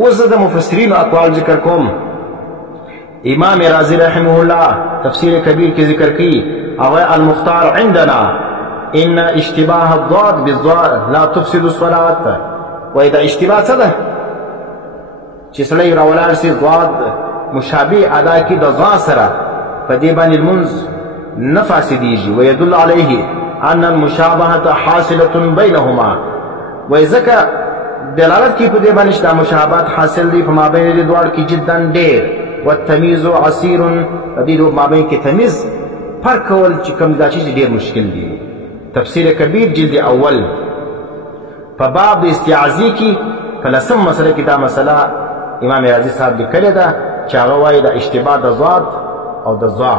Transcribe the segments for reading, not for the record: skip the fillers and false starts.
اوس زه د مفسرینو اقوال ذکر کوم. امام رازی رحمه الله تفسیر کبیر کې ذکر کی هغه المختار عندنا ان اشتباه الضاد بالضاد لا تفسد الصلاة. وای دا اشتباه څه ده؟ چې سړی راولاړ سي ضاد مشابه ادا کی د ضا سره په دې باندې المنځ نه فاسدیږي. ويدل عليه ان المشابهه حاصله بينهما. وای ځکه دلالت کی په دې باندې چې دا مشابهت حاصل دی په مابین دې دواړو کې جدا ډېر. والتمیز عسیر په دې دوه مابین کې تمیز فرق کول چې کوم دا چیز ډېر مشکل دی. تفسیر کبیر جلد اول په باب استعاذی کې په لسم مسله کې دا مسله امام رازی صاحب لیکلې ده چې هغه وایي د اشتباه د ضاد او د ضا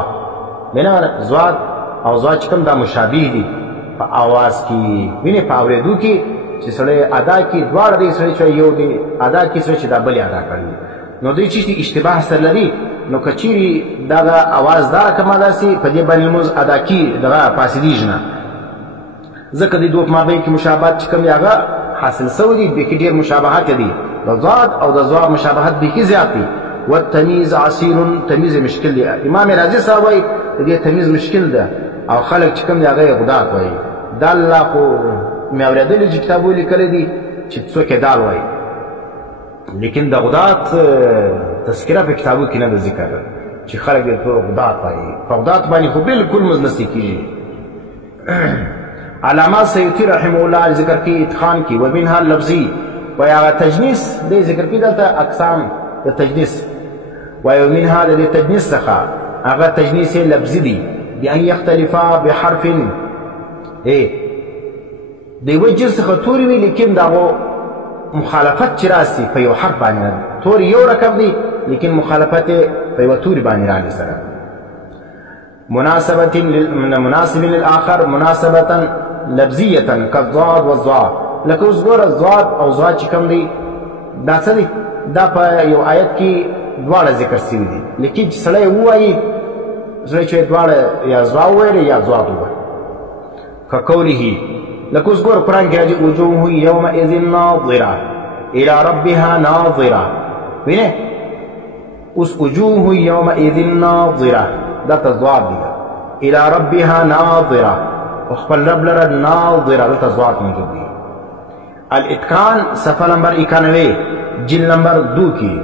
مینه ضاد او ضا چې کوم دا مشابه دي په आवाज کې ویني په اورېدو کې چې سړی ادا کې دواړه دي سړی چې یو دی ادا کې سړی چې دا بل ادا کوي نو دوی چې اشتباه سره لري نو کچيري دغه आवाज دار کما داسي په دې باندې موږ ادا کې دغه فاسدیږي نه ځکه د دوه مابین کې مشابهت چې کوم هغه حاصل سوی دي به کې ډېر مشابهت دي د ضاد او د ضا مشابهت به کې زیات دي. والتمیز عسیر تمیز مشکل دی. امام رازی صاحب وایي دې تمیز مشکل ده او خلک چې کوم هغه غدات وایي دا الله خو مې اورېدلي چې کتابونه لیکلي دي چې څوک دال وایي لیکن د غدات تذکره په کتابو کې نه ذکر چې خلک دې غدات وایي په غدات باندې خو بالکل مزنسی کیږي. علامات سیوطی رحمه الله ذکر کی اتخان کی ومنها لفظی ویا تجنیس دې ذکر کی دلته اقسام د تجنیس ومنها د تجنیس څخه هغه تجنیس لفظی دی بأن يختلفا بحرف دی وجه څخه توري وی لیکن داغه مخالفت چې راسي په یو حرف باندې توري یو رقم دی لیکن مخالفت په یو توري باندې راځي سره مناسب للآخر مناسبة لفظية كالضاد والضاد. لکه اوس ګوره ضاد او ضاد چې کوم دی دا څه دی دا په یو آیت کې دواړه ذکر شوي دي لیکن چې سړی ووایي سړی چې دواړه یا ضا وویل یا ضاد وویل كقوله لکه اوس ګوره قرآن کې راځي وجوه یومئذ ناظرة إلى ربها ناظرة وینې اوس وجوه یومئذ ناظرة دا تضاد دی الى ربها ناظره وخبر رب لرا ناظره دا تضاد موجود دی. الاتقان صفحه نمبر 91 جلد نمبر 2 کی